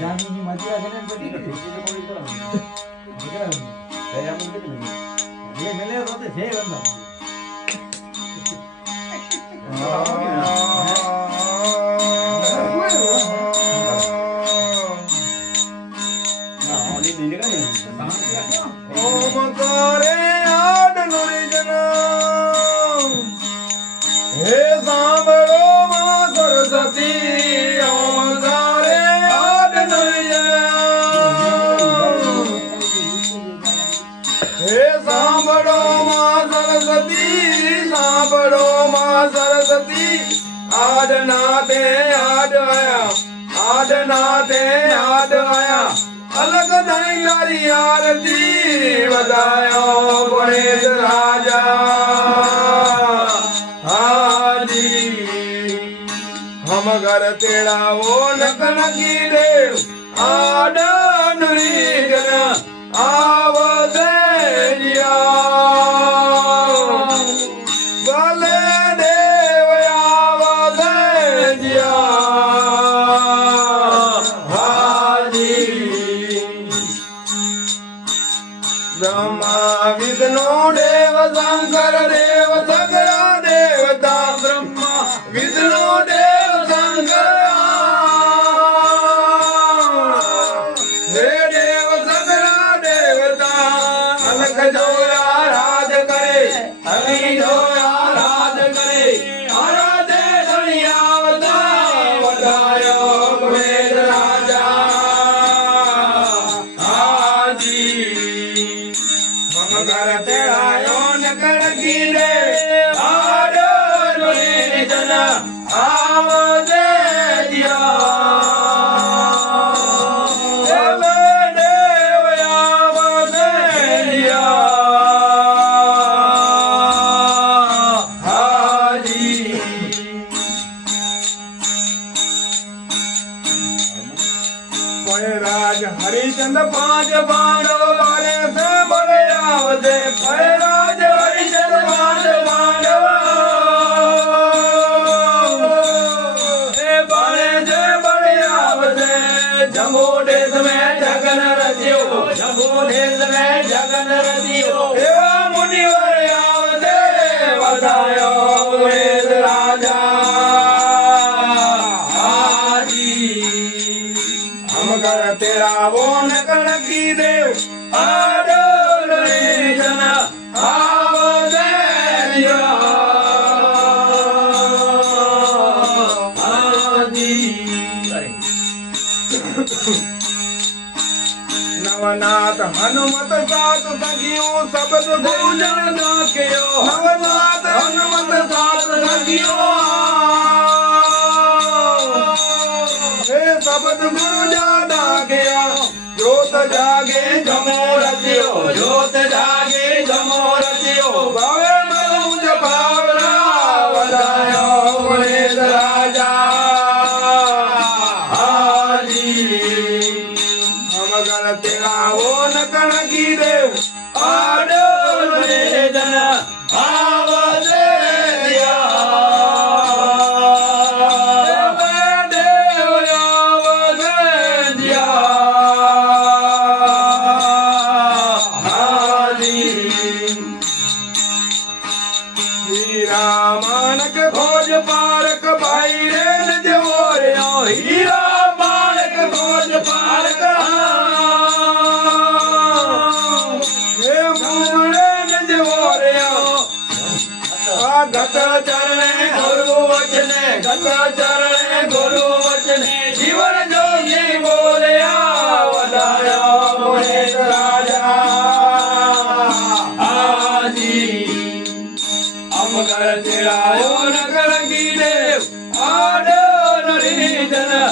જામીની મજૂરા ગને બધી નથી ये मिले होते थे बंदा ओम करे आद नुरी जना हे सांभळो मां सरस्वती ओम करे आद नुरी जना हे सांभळो मां सरस्वती सांभळो मां सरस्वती आद नाते आद आया आद नाते आद आया अलग नहीं लारी आरती बधायो गणेश राजा हाजी हम घर तेरा वो नकन की देव आड नुरी जना आव देजिया भले देव आव देजिया ब्रह्मा विष्णु देव शंकर देव सगला देवता ब्रह्मा विष्णु देव शंकर हे देव सगला देवता अलग जो आराध करे अभी जो आराध करे आराधे दुनिया बतायो गणेश राजा हाजी मगर तेरा यो नकर कीरे आडो नुरी जना आव दे दिया देव देव आव दे दिया हाजी राज हरिचंद पांच पांडव वाले से बड़े आवते राज हरिचंद पांच पांडव बड़े से बड़े आवते जम्मू देश में जगन रचियो जम्मू देश में जगन रचियो मुनिवर आवते बतायो गणेश राजा कर तेरा वो नकल की देव आडो नुरी जना आव देजिया हाजी नवनाथ हनुमत सात सखियों शब्द भूजन नाक्यो नवनाथ हनुमत सात सखियों शब्द गुरु जादा गया जोत जागे जमो रतियो जोत जागे जमो रतियो भावे मनुज भावना बधायो गणेश राजा हाजी हम घर तेरा वो नकन की देव आडो नुरी जना आव दे दिया मानक भोज पारक भाई रेन जोरियो हीरा मानक भोज पारक हे मूरेन जोरियो गत चरणे गुरु वचने गत चरणे गुरु वचने जीवन जोगी बोलिया बधायो गणेश राजा हाजी मगर तेरा यो नकर की देव आडो नुरी जना